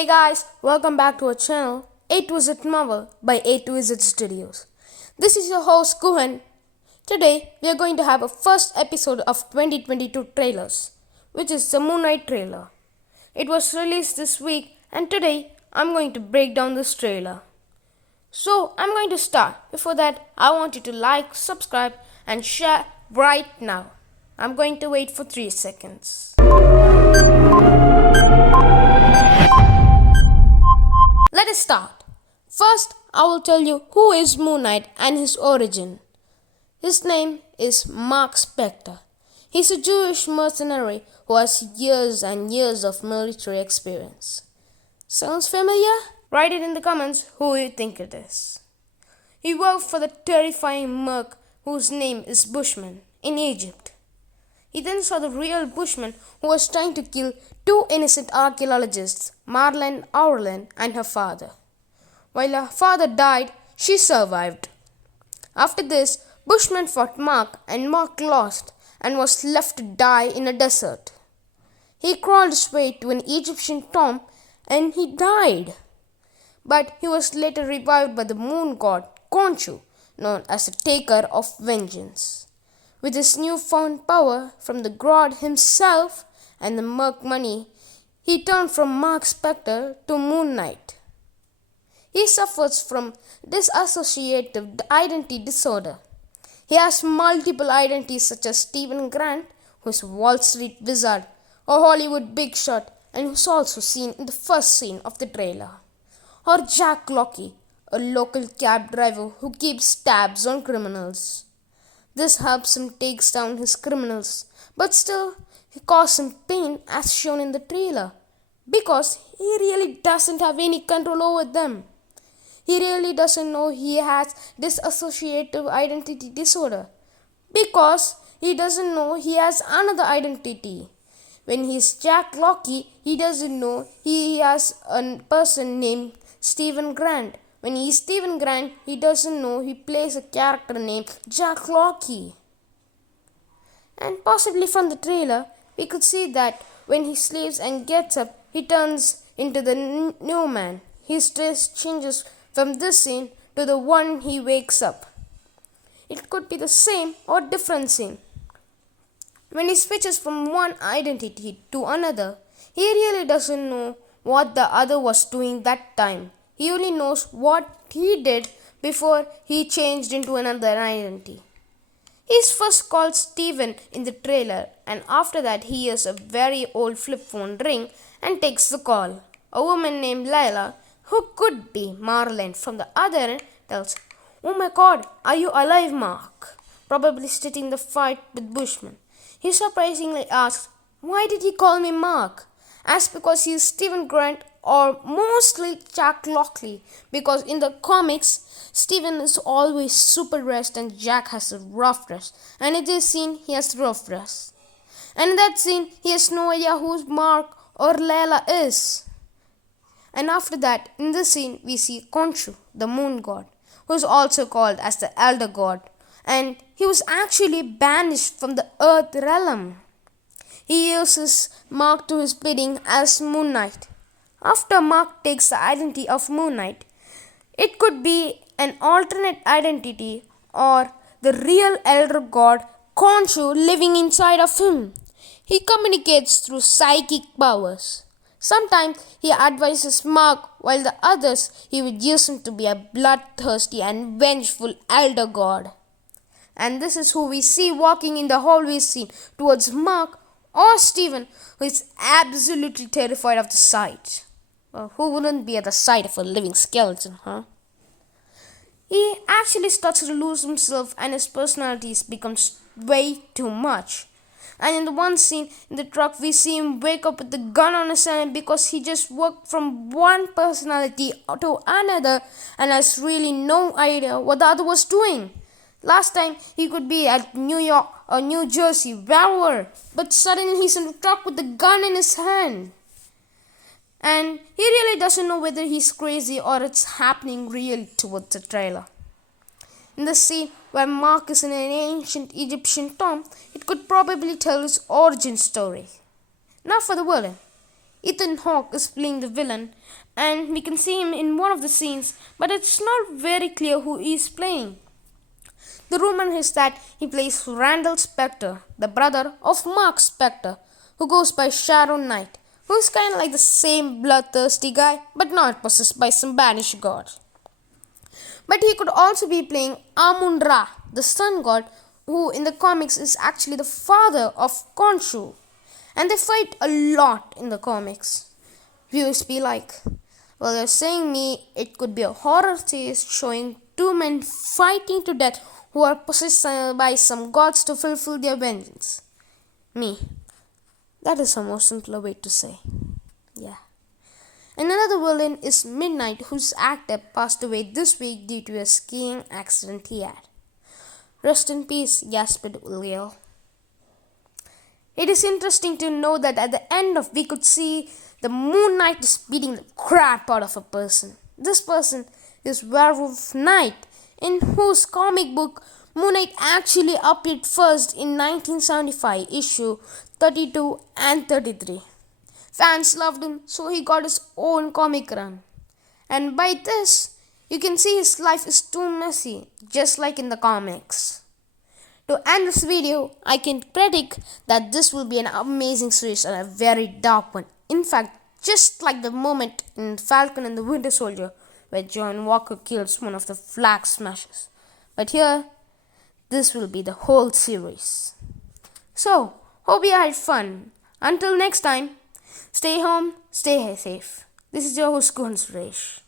Hey guys, welcome back to our channel A to Z Marvel by A to Z Studios. This is your host Kuhan. Today we are going to have a first episode of 2022 trailers, which is the Moon Knight trailer. It was released this week and today I'm going to break down this trailer. So I'm going to start. Before that, I want you to like, subscribe and share right now. I'm going to wait for 3 seconds. Let us start. First, I will tell you who is Moon Knight and his origin. His name is Mark Spector. He's a Jewish mercenary who has years and years of military experience. Sounds familiar? Write it in the comments who you think it is. He worked for the terrifying Merc whose name is Bushman in Egypt. He then saw the real Bushman who was trying to kill 2 innocent archaeologists, Marlene Aurelin and her father. While her father died, she survived. After this, Bushman fought Mark and Mark lost and was left to die in a desert. He crawled his way to an Egyptian tomb and he died. But he was later revived by the moon god Khonshu, known as the Taker of Vengeance. With his newfound power from the god himself and the Merc money, he turned from Mark Spector to Moon Knight. He suffers from dissociative identity disorder. He has multiple identities such as Stephen Grant, who is a Wall Street wizard, a Hollywood big shot, and who's also seen in the first scene of the trailer. Or Jack Locke, a local cab driver who keeps tabs on criminals. This helps him take down his criminals, but still he causes him pain as shown in the trailer because he really doesn't have any control over them. He really doesn't know he has dissociative identity disorder because he doesn't know he has another identity. When he's Jack Locke, he doesn't know he has a person named Stephen Grant. When he's Stephen Grant, he doesn't know he plays a character named Jack Locke. And possibly from the trailer, we could see that when he sleeps and gets up, he turns into the new man. His dress changes from this scene to the one he wakes up. It could be the same or different scene. When he switches from one identity to another, he really doesn't know what the other was doing that time. He only knows what he did before he changed into another identity. He's first called Steven in the trailer and after that he hears a very old flip phone ring and takes the call. A woman named Layla, who could be Marlene from the other end, tells, "Oh my god, are you alive, Mark?" Probably stating the fight with Bushman. He surprisingly asks, "Why did he call me Mark?" As because he is Stephen Grant or mostly Jack Locke, because in the comics, Stephen is always super dressed and Jack has a rough dress. And in this scene, he has rough dress. And in that scene, he has no idea who Mark or Layla is. And after that, in this scene, we see Khonshu, the moon god, who is also called as the elder god. And he was actually banished from the earth realm. He uses Mark to his bidding as Moon Knight. After Mark takes the identity of Moon Knight, it could be an alternate identity or the real elder god Khonshu living inside of him. He communicates through psychic powers. Sometimes he advises Mark, while the others he would use him to be a bloodthirsty and vengeful elder god. And this is who we see walking in the hallway scene towards Mark or Stephen, who is absolutely terrified of the sight. Well, who wouldn't be at the sight of a living skeleton, huh? He actually starts to lose himself and his personality becomes way too much. And in the one scene in the truck, we see him wake up with the gun on his hand because he just worked from one personality to another and has really no idea what the other was doing. Last time he could be at New York or New Jersey, wherever, but suddenly he's in a truck with a gun in his hand. And he really doesn't know whether he's crazy or it's happening really towards the trailer. In the scene where Mark is in an ancient Egyptian tomb, it could probably tell his origin story. Now for the villain. Ethan Hawke is playing the villain, and we can see him in one of the scenes, but it's not very clear who he is playing. The rumor is that he plays Randall Spector, the brother of Mark Spector, who goes by Shadow Knight, who is kind of like the same bloodthirsty guy, but not possessed by some banished god. But he could also be playing Amun Ra, the sun god, who in the comics is actually the father of Khonshu. And they fight a lot in the comics. Viewers be like, well, you're saying me it could be a horror series showing two men fighting to death who are possessed by some gods to fulfill their vengeance. Me. That is a more simpler way to say. Yeah. And another villain is Midnight, whose actor passed away this week due to a skiing accident he had. Rest in peace, Gaspard Ulliel. It is interesting to know that at the end of we could see the Moon Knight is beating the crap out of a person. This person is Werewolf Knight, in whose comic book Moon Knight actually appeared first in 1975 issue 32 and 33. Fans loved him, so he got his own comic run. And by this, you can see his life is too messy, just like in the comics. To end this video, I can predict that this will be an amazing series and a very dark one. In fact, just like the moment in Falcon and the Winter Soldier, where John Walker kills one of the Flag Smashers. But here, this will be the whole series. So, hope you had fun. Until next time, stay home, stay safe. This is your host, Prithviraj.